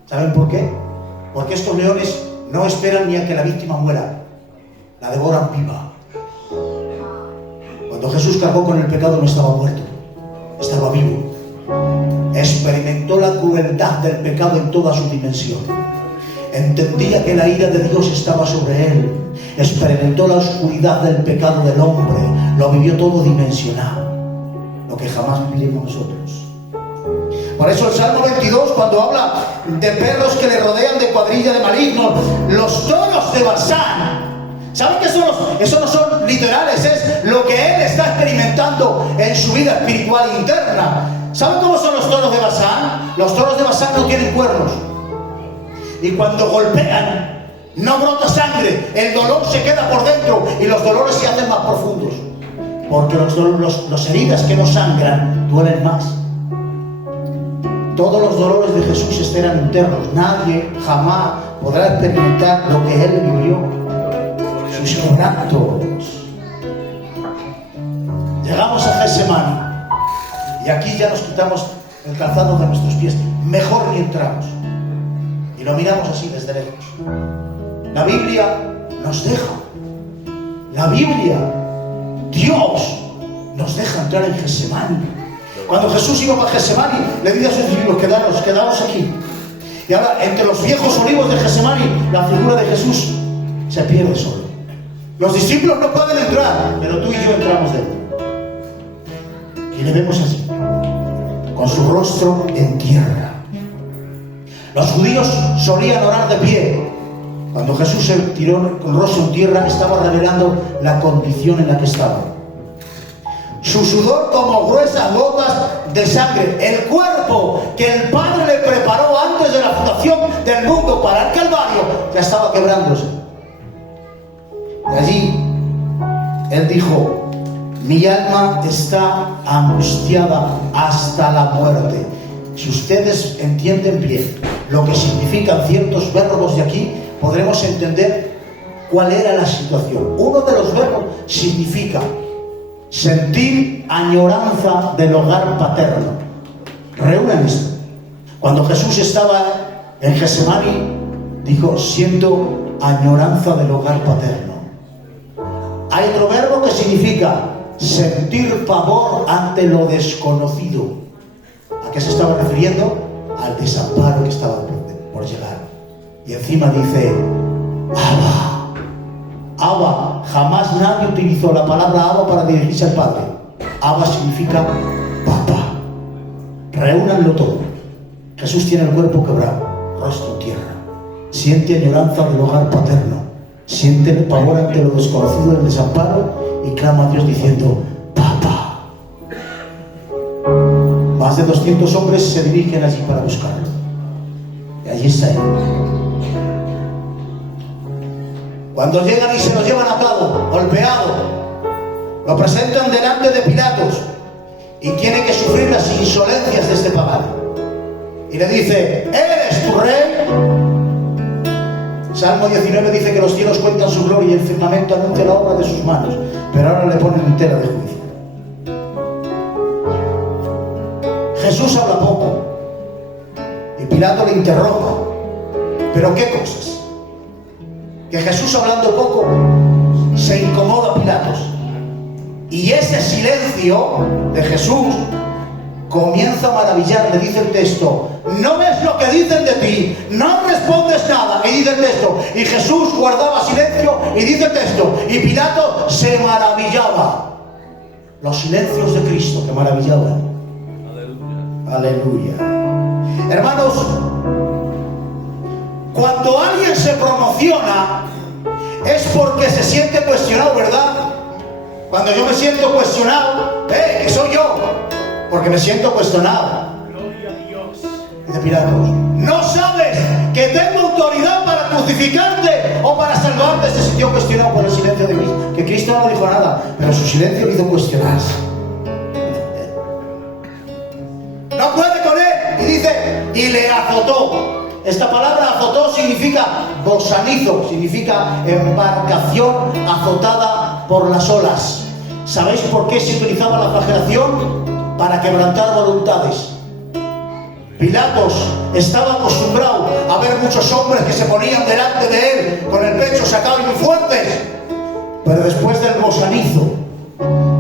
¿Saben por qué? Porque estos leones no esperan ni a que la víctima muera, la devoran viva. Cuando Jesús cargó con el pecado no estaba muerto, estaba vivo. Experimentó la crueldad del pecado en toda su dimensión. Entendía que la ira de Dios estaba sobre Él. Experimentó la oscuridad del pecado del hombre. Lo vivió todo dimensionado, lo que jamás viviremos nosotros. Por eso el Salmo 22, cuando habla de perros que le rodean, de cuadrilla de malignos, los toros de Basán. ¿Saben qué son eso no son literales? Es lo que Él está experimentando en su vida espiritual interna. ¿Saben cómo son los toros de Basán? Los toros de Basán no tienen cuernos. Y cuando golpean, no brota sangre. El dolor se queda por dentro y los dolores se hacen más profundos. Porque los heridas que no sangran duelen más. Todos los dolores de Jesús eran internos. Nadie jamás podrá experimentar lo que Él vivió. Sus quebrantos. Llegamos a Getsemaní y aquí ya nos quitamos el calzado de nuestros pies. Mejor ni entramos. Y lo miramos así desde lejos. La Biblia nos deja. La Biblia, Dios, nos deja entrar en Getsemaní. Cuando Jesús iba para Getsemaní, le dijo a sus discípulos: quedaos aquí. Y ahora, entre los viejos olivos de Getsemaní, la figura de Jesús se pierde solo. Los discípulos no pueden entrar, pero tú y yo entramos dentro. Y le vemos así, con su rostro en tierra. Los judíos solían orar de pie. Cuando Jesús se tiró con rostro en tierra, estaba revelando la condición en la que estaba. Su sudor como gruesas gotas de sangre. El cuerpo que el Padre le preparó antes de la fundación del mundo para el Calvario, ya estaba quebrándose. Y allí Él dijo: mi alma está angustiada hasta la muerte. Si ustedes entienden bien lo que significan ciertos verbos de aquí, podremos entender cuál era la situación. Uno de los verbos significa sentir añoranza del hogar paterno. Reúnan esto. Cuando Jesús estaba en Getsemaní, dijo: siento añoranza del hogar paterno. Hay otro verbo que significa sentir pavor ante lo desconocido. ¿A qué se estaba refiriendo? Al desamparo que estaba por llegar. Y encima dice: Abba. Abba. Jamás nadie utilizó la palabra Abba para dirigirse al Padre. Abba significa papá. Reúnanlo todo. Jesús tiene el cuerpo quebrado, rostro en tierra. Siente añoranza del hogar paterno. Siente el pavor ante lo desconocido del desamparo y clama a Dios diciendo: Papá. Más de 200 hombres se dirigen allí para buscarlo. Y allí está él. Cuando llegan y se lo llevan atado, golpeado, lo presentan delante de Pilatos y tiene que sufrir las insolencias de este pagano. Y le dice: ¿eres tu rey? Salmo 19 dice que los cielos cuentan su gloria y el firmamento anuncia la obra de sus manos, pero ahora le ponen en tela de juicio. Jesús habla poco y Pilato le interroga. ¿Pero qué cosas? Que Jesús, hablando poco, se incomoda a Pilatos. Y ese silencio de Jesús comienza a maravillarle. Dice el texto: no ves lo que dicen de ti, no respondes nada. Y dice el texto: y Jesús guardaba silencio. Y dice el texto: y Pilato se maravillaba. Los silencios de Cristo que maravillaban. Aleluya. Hermanos, cuando alguien se promociona es porque se siente cuestionado, ¿verdad? Cuando yo me siento cuestionado, que soy yo, porque me siento cuestionado. Gloria a Dios. Dice Pilatos: ¿no sabes que tengo autoridad para crucificarte o para salvarte? Se sintió cuestionado por el silencio de Cristo. Que Cristo no dijo nada, pero su silencio le hizo cuestionarse. No puede con él. Y dice: y le azotó. Esta palabra azotó significa bolsanizo, significa embarcación azotada por las olas. ¿Sabéis por qué se utilizaba la flagelación? Para quebrantar voluntades. Pilatos estaba acostumbrado a ver muchos hombres que se ponían delante de él con el pecho sacado y muy fuertes. Pero después del bolsanizo,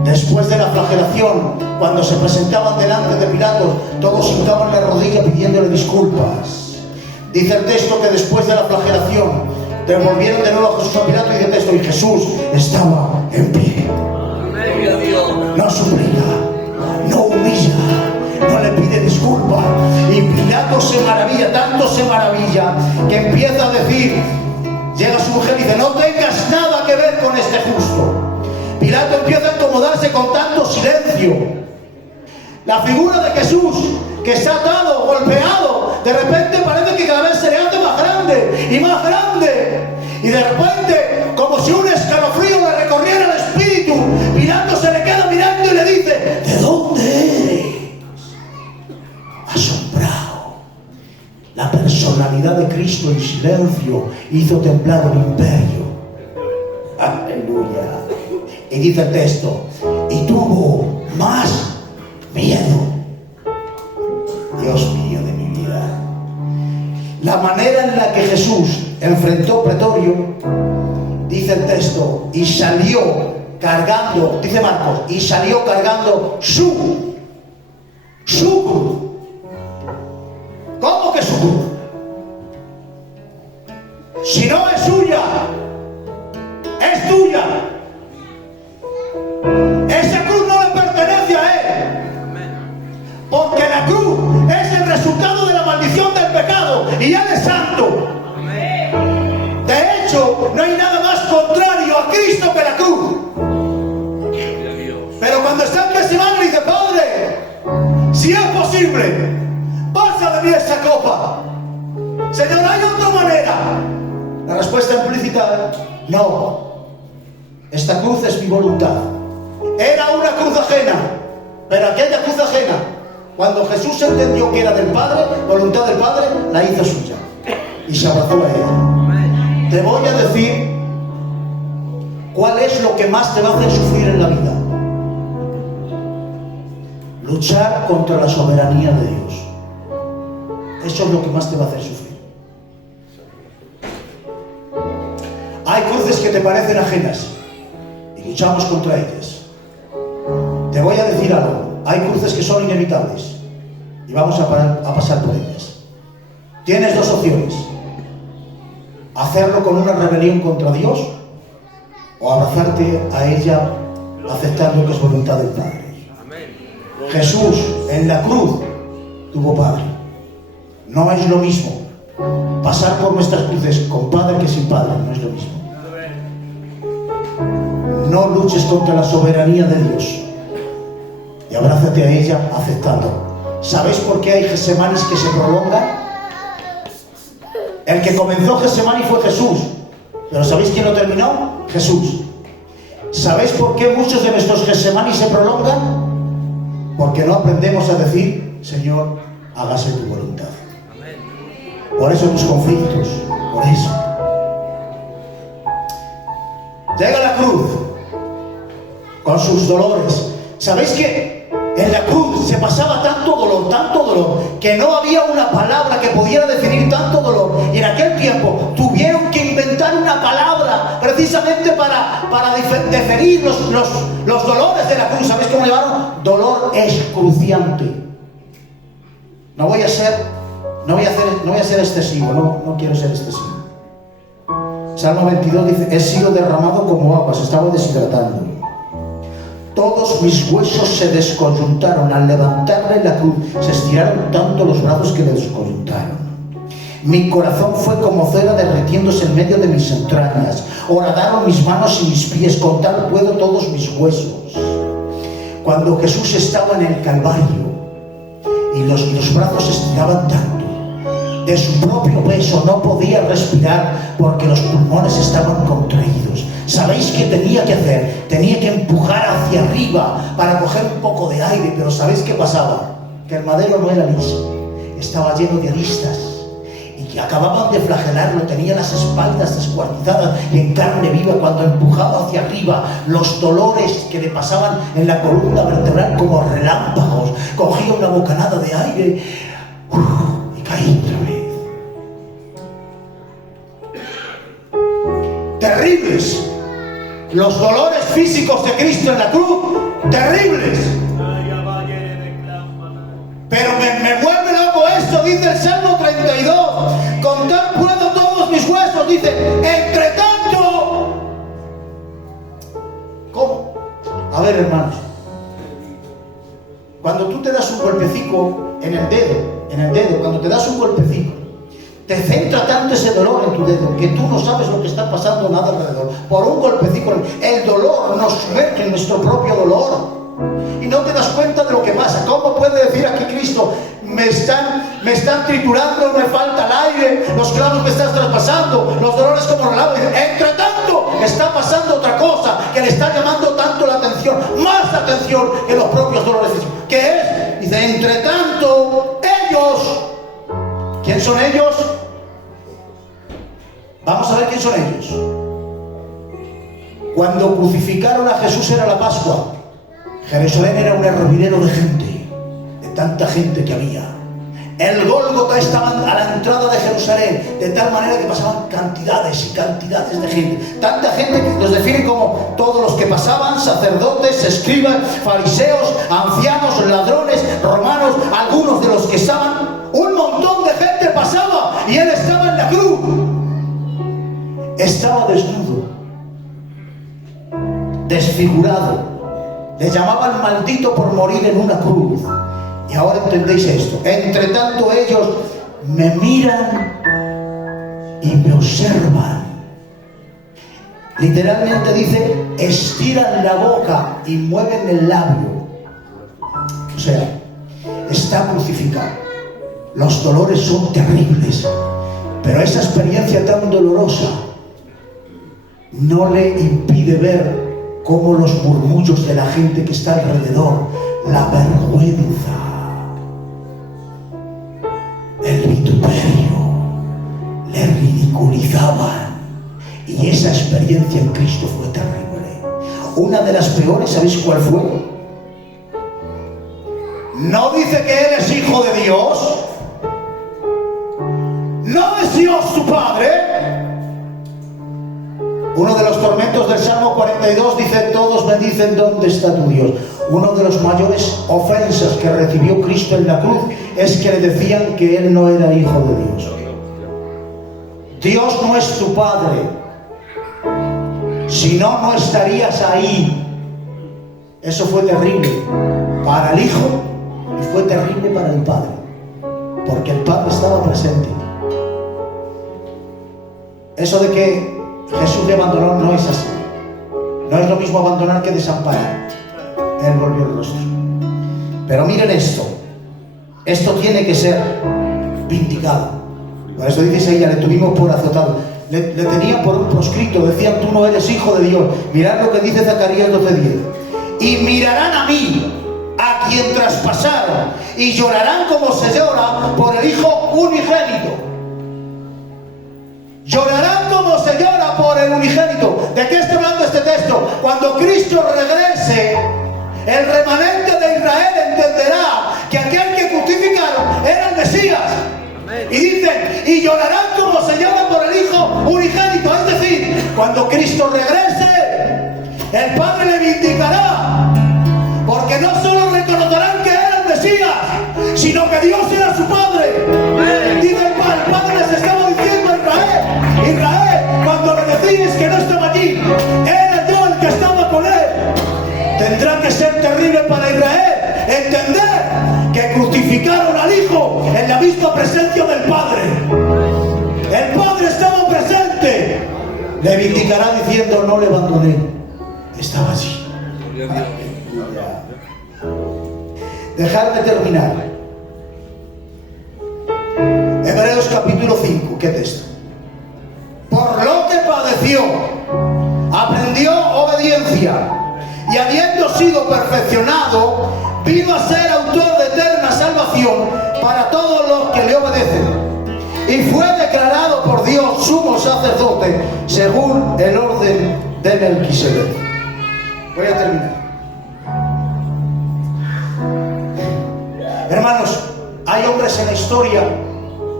después de la flagelación, cuando se presentaban delante de Pilatos, todos hincaban la rodilla pidiéndole disculpas. Dice el texto que después de la flagelación devolvieron de nuevo a Jesús a Pilato, y dice el texto: y Jesús estaba en pie. No suplica, no humilla, no le pide disculpas. Y Pilato se maravilla, tanto se maravilla, que empieza a decir, llega su mujer y dice: no tengas nada que ver con este justo. Pilato empieza a incomodarse con tanto silencio. La figura de Jesús, que está atado, golpeado, de repente parece que cada vez se le hace más grande y más grande. Y de repente, como si un escalofrío le recorriera el espíritu, Pilato se le queda mirando y le dice: ¿de dónde eres? Asombrado. La personalidad de Cristo en silencio hizo temblar el imperio. Aleluya. Y dice el texto: y tuvo más miedo. Dios mío de mi vida. La manera en la que Jesús enfrentó Pretorio, dice el texto, y salió cargando, dice Marcos, y salió cargando su cruz. ¿Cómo que su cruz? Si no es suya, es tuya. Esa cruz no le pertenece a él, porque la cruz es el resultado de la maldición del pecado y él es santo. De hecho, no hay nada más contrario a Cristo que la cruz. Pero cuando está en Getsemaní le dice: Padre, si es posible, pasa de mí esa copa. Señor, ¿hay otra manera? La respuesta implícita: no. Esta cruz es mi voluntad. Era una cruz ajena, pero aquella cruz ajena, cuando Jesús entendió que era del Padre, voluntad del Padre, la hizo suya y se abrazó a ella. Te voy a decir cuál es lo que más te va a hacer sufrir en la vida: luchar contra la soberanía de Dios. Eso es lo que más te va a hacer sufrir. Hay cruces que te parecen ajenas y luchamos contra ellas. Te voy a decir algo: hay cruces que son inevitables y vamos a pasar por ellas. Tienes dos opciones: hacerlo con una rebelión contra Dios, o abrazarte a ella aceptando que es voluntad del Padre. Jesús en la cruz tuvo Padre. No es lo mismo. Pasar por nuestras cruces con padre que sin padre no es lo mismo. No luches contra la soberanía de Dios y abrázate a ella aceptando. ¿Sabéis por qué hay Getsemanis que se prolongan? El que comenzó Getsemaní fue Jesús, pero ¿sabéis quién lo terminó? Jesús. ¿Sabéis por qué muchos de nuestros Getsemanis se prolongan? Porque no aprendemos a decir: Señor, hágase tu voluntad. Por eso tus conflictos, por eso. Llega la cruz con sus dolores. ¿Sabéis que en la cruz se pasaba tanto dolor, que no había una palabra que pudiera definir tanto dolor? Y en aquel tiempo tuvieron que inventar una palabra precisamente para definir los dolores de la cruz. ¿Sabéis cómo le llamaron? Dolor excruciante. No voy a ser excesivo, no quiero ser excesivo. Salmo 22 dice: he sido derramado como agua, se estaba deshidratando. Todos mis huesos se descoyuntaron al levantarle la cruz. Se estiraron tanto los brazos que le descoyuntaron. Mi corazón fue como cera derritiéndose en medio de mis entrañas. Horadaron mis manos y mis pies, contar puedo todos mis huesos. Cuando Jesús estaba en el Calvario y los brazos se estiraban tanto, de su propio peso no podía respirar porque los pulmones estaban contraídos. ¿Sabéis qué tenía que hacer? Tenía que empujar hacia arriba para coger un poco de aire, pero ¿sabéis qué pasaba? Que el madero no era liso, estaba lleno de aristas y que acababan de flagelarlo, tenía las espaldas descuartizadas y en carne viva. Cuando empujaba hacia arriba, los dolores que le pasaban en la columna vertebral como relámpagos, cogía una bocanada de aire y caí otra vez. Terribles los dolores físicos de Cristo en la cruz, terribles. Pero me vuelve loco esto, dice el Salmo 32: contar puedo todos mis huesos. Dice: entre tanto. ¿Cómo? A ver, hermanos, cuando tú te das un golpecico en el dedo, cuando te das un golpecico, te centra tanto ese dolor en tu dedo que tú no sabes lo que está pasando nada alrededor. Por un golpecico, el dolor nos sumerge en nuestro propio dolor y no te das cuenta de lo que pasa. ¿Cómo puede decir aquí Cristo: me están triturando, me falta el aire, los clavos me están traspasando, los dolores como relámpagos? Entre tanto está pasando otra cosa que le está llamando tanto la atención, más atención que los propios dolores físicos. ¿Qué es? Dice: entre tanto ellos. ¿Quién son ellos? Vamos a ver quién son ellos. Cuando crucificaron a Jesús era la Pascua. Jerusalén era un hervidero de gente, de tanta gente que había. El Gólgota estaba a la entrada de Jerusalén, de tal manera que pasaban cantidades y cantidades de gente. Tanta gente que los define como todos los que pasaban: sacerdotes, escribas, fariseos, ancianos, ladrones, romanos, algunos de los que estaban. Un montón de gente pasaba y él estaba en la cruz. Estaba desnudo, desfigurado. Le llamaban maldito por morir en una cruz. Y ahora entendéis esto: entre tanto ellos me miran y me observan. Literalmente dice: estiran la boca y mueven el labio. O sea, está crucificado. Los dolores son terribles, pero esa experiencia tan dolorosa no le impide ver cómo los murmullos de la gente que está alrededor, la vergüenza, el vituperio, le ridiculizaban. Y esa experiencia en Cristo fue terrible. Una de las peores, ¿sabéis cuál fue? No dice que Él es hijo de Dios. ¿No es Dios su Padre? Uno de los tormentos del Salmo 42 dice: todos me dicen, ¿dónde está tu Dios? Una de las mayores ofensas que recibió Cristo en la cruz es que le decían que Él no era hijo de Dios. Dios no es tu Padre. Si no, no estarías ahí. Eso fue terrible para el Hijo y fue terrible para el Padre, porque el Padre estaba estaba presente. Eso de que Jesús le abandonó no es así. No es lo mismo abandonar que desamparar. Él volvió el rostro. Pero miren esto. Esto tiene que ser vindicado. Por eso dice Isaías, le tuvimos por azotado. Le tenían por un proscrito. Decían, tú no eres hijo de Dios. Mirad lo que dice Zacarías 12:10. Y mirarán a mí, a quien traspasaron, y llorarán como se llora por el hijo unigénito. Llorarán como se llora por el unigénito. ¿De qué está hablando este texto? Cuando Cristo regrese, el remanente de Israel entenderá que aquel que crucificaron era el Mesías. Y dicen, y llorarán como se llora por el hijo unigénito. Es decir, cuando Cristo regrese, el Padre le vindicará. Porque no solo reconocerán que era el Mesías, sino que Dios era su Padre. Dice el Padre les estaba diciendo a Israel, Israel, cuando me decís que no estaba allí, era yo el que estaba con él. Tendrá que ser terrible para Israel entender que crucificaron al Hijo en la misma presencia del Padre. El Padre estaba presente. Le vindicará diciendo, no le abandoné, estaba allí. Dejadme terminar. Hebreos capítulo 5, ¿qué texto? Por lo que padeció, aprendió obediencia, y habiendo sido perfeccionado, vino a ser autor de eterna salvación para todos los que le obedecen. Y fue declarado por Dios sumo sacerdote según el orden de Melquisedec. Voy a terminar. Hermanos, hay hombres en la historia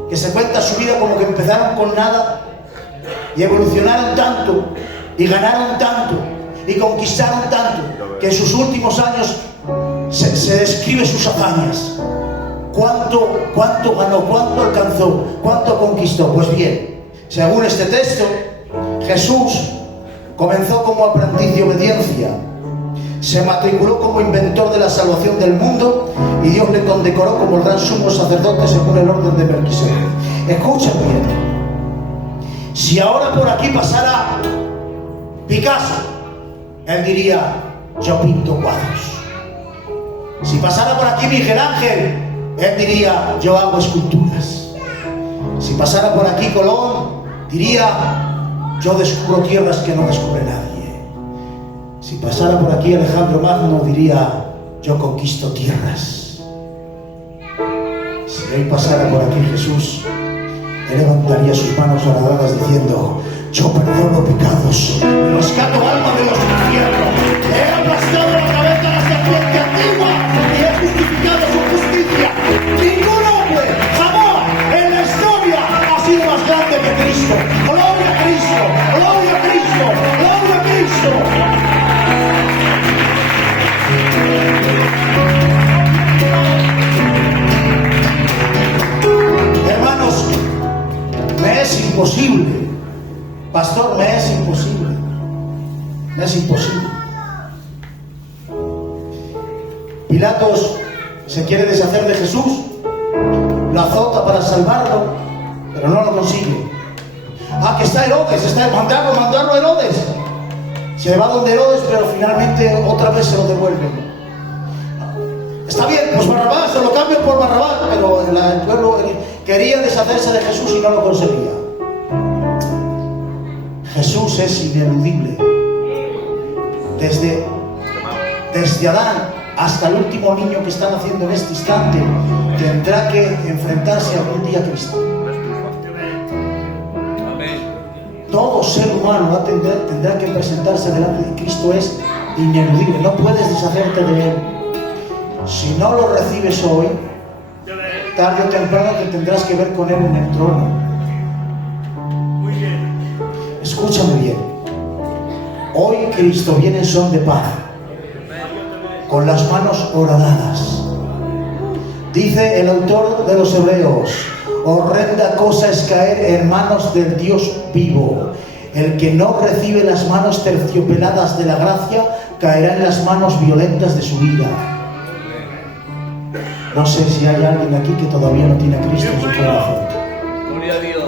que se cuenta su vida como que empezaron con nada y evolucionaron tanto y ganaron tanto y conquistaron tanto que en sus últimos años se describe sus hazañas. ¿Cuánto ganó? ¿Cuánto alcanzó? ¿Cuánto conquistó? Pues bien, según este texto, Jesús comenzó como aprendiz de obediencia, se matriculó como inventor de la salvación del mundo y Dios le condecoró como el gran sumo sacerdote según el orden de Melquisedec. Escucha bien. Si ahora por aquí pasara Picasso, él diría, yo pinto cuadros. Si pasara por aquí Miguel Ángel, él diría, yo hago esculturas. Si pasara por aquí Colón, diría, yo descubro tierras que no descubre nadie. Si pasara por aquí Alejandro Magno, diría, yo conquisto tierras. Si hoy pasara por aquí Jesús, él levantaría sus manos horadadas diciendo, yo perdono pecados, rescato alma de los infiernos, he aplastado la cabeza a la serpiente antigua y he justificado su justicia. Ningún hombre jamás en la historia ha sido más grande que Cristo. Gloria a Cristo, gloria a Cristo, gloria a Cristo. Hermanos, me es imposible, pastor, me es imposible, Pilatos se quiere deshacer de Jesús, lo azota para salvarlo, pero no lo consigue. Que está Herodes, mandarlo a Herodes. Se va donde Herodes, pero finalmente otra vez se lo devuelven. Está bien, pues Barrabás, se lo cambio por Barrabás, pero el pueblo quería deshacerse de Jesús y no lo conseguía. Jesús es ineludible. Desde Adán hasta el último niño que está naciendo en este instante, tendrá que enfrentarse algún día a Cristo. Todo ser humano tendrá que presentarse delante de Cristo. Es ineludible, no puedes deshacerte de Él. Si no lo recibes hoy, tarde o temprano te tendrás que ver con Él en el trono. Escúchame bien. Hoy Cristo viene en son de paz, con las manos horadadas. Dice el autor de los Hebreos, horrenda cosa es caer en manos del Dios vivo. El que no recibe las manos terciopeladas de la gracia caerá en las manos violentas de su vida. No sé si hay alguien aquí que todavía no tiene a Cristo en su corazón. Gloria a Dios.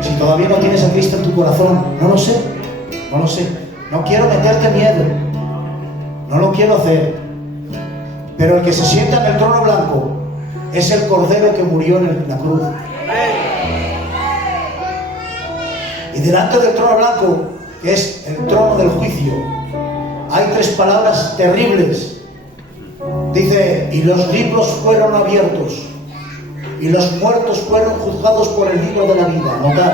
Si todavía no tienes a Cristo en tu corazón, no lo sé. No quiero meterte miedo. No lo quiero hacer. Pero el que se sienta en el trono blanco es el Cordero que murió en la cruz. Y delante del trono blanco, que es el trono del juicio, hay 3 palabras terribles. Dice, y los libros fueron abiertos, y los muertos fueron juzgados por el libro de la vida. Notad,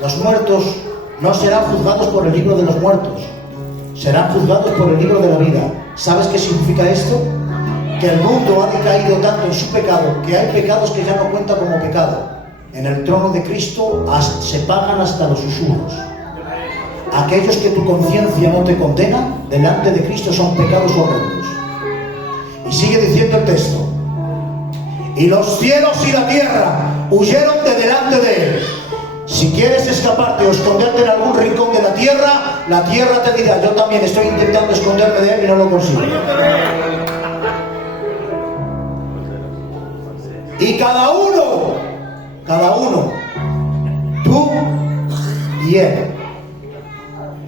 los muertos no serán juzgados por el libro de los muertos, serán juzgados por el libro de la vida. ¿Sabes qué significa esto? Que el mundo ha decaído tanto en su pecado, que hay pecados que ya no cuentan como pecado. En el trono de Cristo se pagan hasta los susurros. Aquellos que tu conciencia no te condena, delante de Cristo son pecados horrendos. Y sigue diciendo el texto, y los cielos y la tierra huyeron de delante de él. Si quieres escaparte o esconderte en algún rincón de la tierra te dirá, yo también estoy intentando esconderme de él y no lo consigo. Y cada uno, tú y él,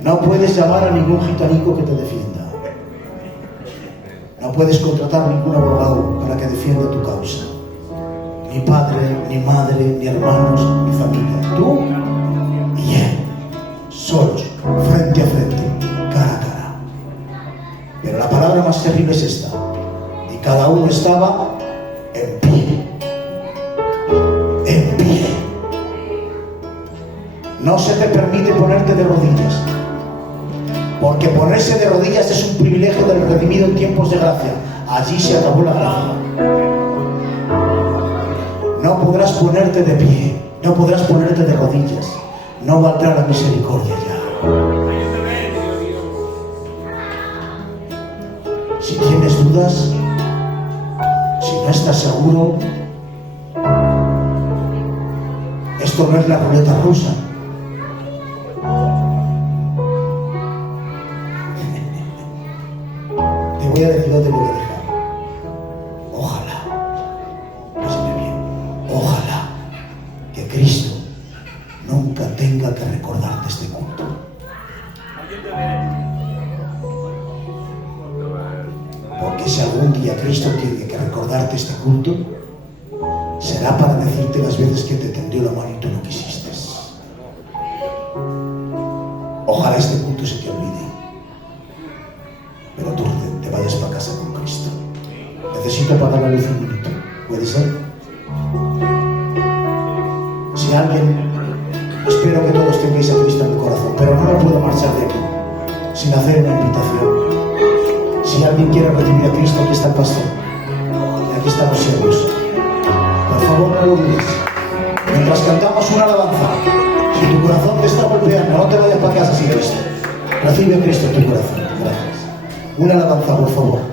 no puedes llamar a ningún gitanico que te defienda. No puedes contratar ningún abogado para que defienda tu causa. Ni padre, ni madre, ni hermanos, ni familia. Tú y él, solos, frente a frente, cara a cara. Pero la palabra más terrible es esta. Y cada uno estaba en pie. En pie. No se te permite ponerte de rodillas, porque ponerse de rodillas es un privilegio del redimido en tiempos de gracia. Allí se acabó la gracia. No podrás ponerte de pie, no podrás ponerte de rodillas. No valdrá la misericordia ya. Si tienes dudas, si no estás seguro, esto no es la ruleta rusa. Te voy a decir dónde voy a dejar. Ojalá que Cristo nunca tenga que recordarte este culto. Porque si algún día Cristo tiene que recordarte este culto, será para decirte las veces que te tendió la mano y tú no quisiste. Ojalá este culto se te olvide, pero tú te vayas para casa con Cristo. Necesito apagar la luz un minuto. ¿Puede ser? Si alguien, espero que todos tengáis a Cristo en el corazón, pero no me puedo marchar de aquí sin hacer una invitación. Si alguien quiere recibir a Cristo, aquí está el pastor y aquí están los siervos. Por favor, no lo dudes. Mientras cantamos una alabanza, si tu corazón te está golpeando, no te vayas para casa sin Cristo. Recibe a Cristo en tu corazón. Gracias. Una alabanza, por favor.